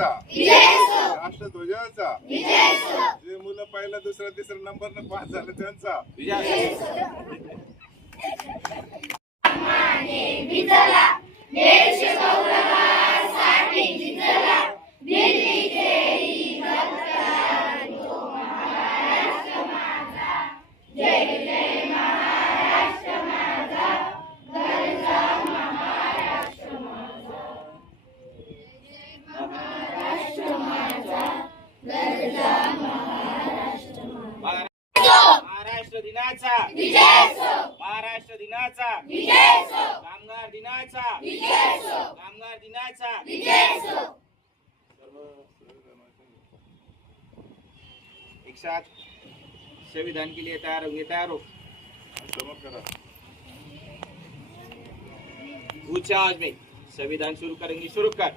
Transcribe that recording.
राष्ट्रध्वजाचा जे मुलं पहिला दुसरा तिसरा नंबरने पास झाले त्यांचा महाराष्ट्र दिनाचा महाराष्ट्र दिनाचा कामगार दिनाचा कामगार दिनाचा एक साथ संविधान के लिए तैयार होंगे तैयार हो ऊंची आवाज में संविधान शुरू करेंगे शुरू कर